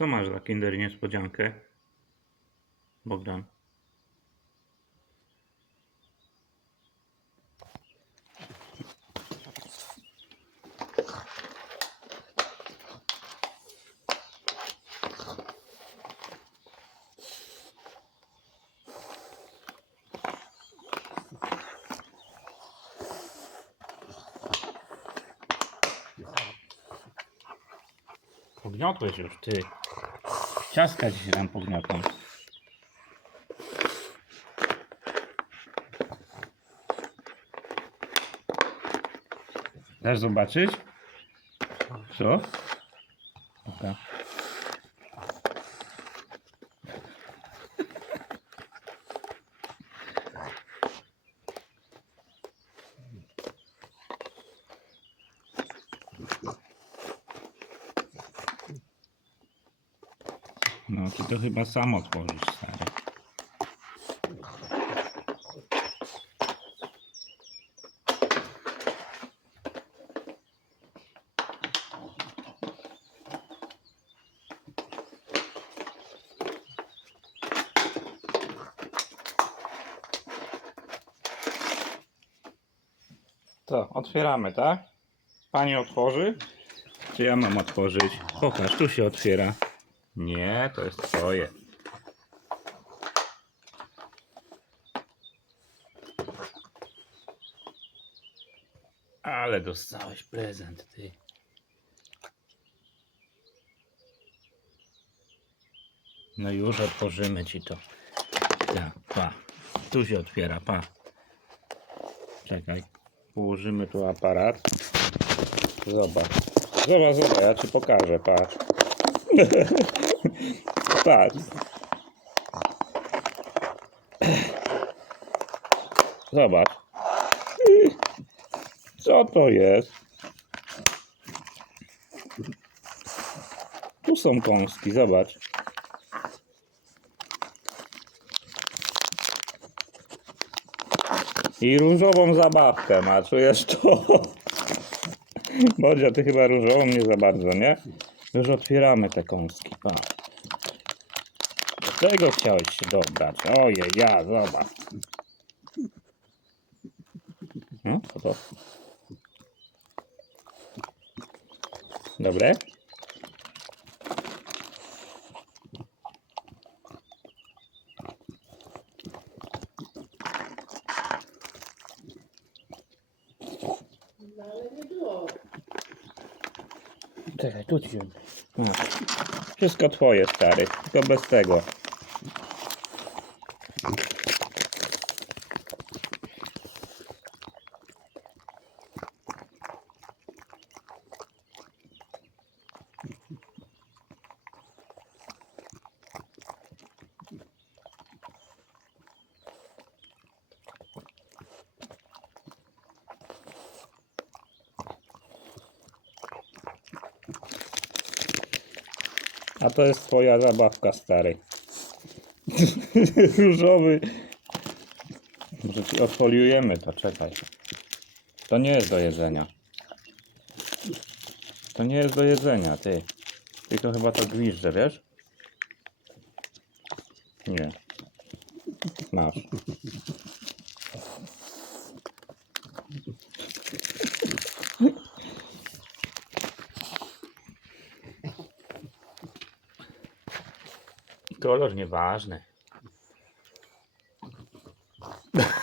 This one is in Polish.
Co masz za kinder niespodziankę? Bogdan. Pogniotłeś już, ty. Ciastka ci się tam pogniotą. Chcesz zobaczyć? Co? Dobra. No, ty to chyba sam otworzysz, stary. To, otwieramy, tak? Pani otworzy? Czy ja mam otworzyć? Pokaż, tu się otwiera. Nie, to jest twoje. Ale dostałeś prezent, ty. No już otworzymy ci to. Tak, pa. Tu się otwiera, pa. Czekaj. Położymy tu aparat. Zobacz. Zobacz, zobacz, ja ci pokażę, patrz. Patrz. Zobacz. Co to jest? Tu są kąski, zobacz. I różową zabawkę ma, czujesz to? Bodzia, ty chyba różową nie za bardzo, nie? Już otwieramy te kąski, pa. Do tego chciałeś się dobrać. Ojej, ja, zobacz. No, to to. Dobre? No ale nie było. Czekaj, tu ci. No. Wszystko twoje, stary. Tylko bez tego. A to jest twoja zabawka, stary. Różowy. Może ci odfoliujemy to, czekaj. To nie jest do jedzenia. To nie jest do jedzenia, ty. Tylko chyba to gwizdże, wiesz? Nie. Masz. Kolor nieważny.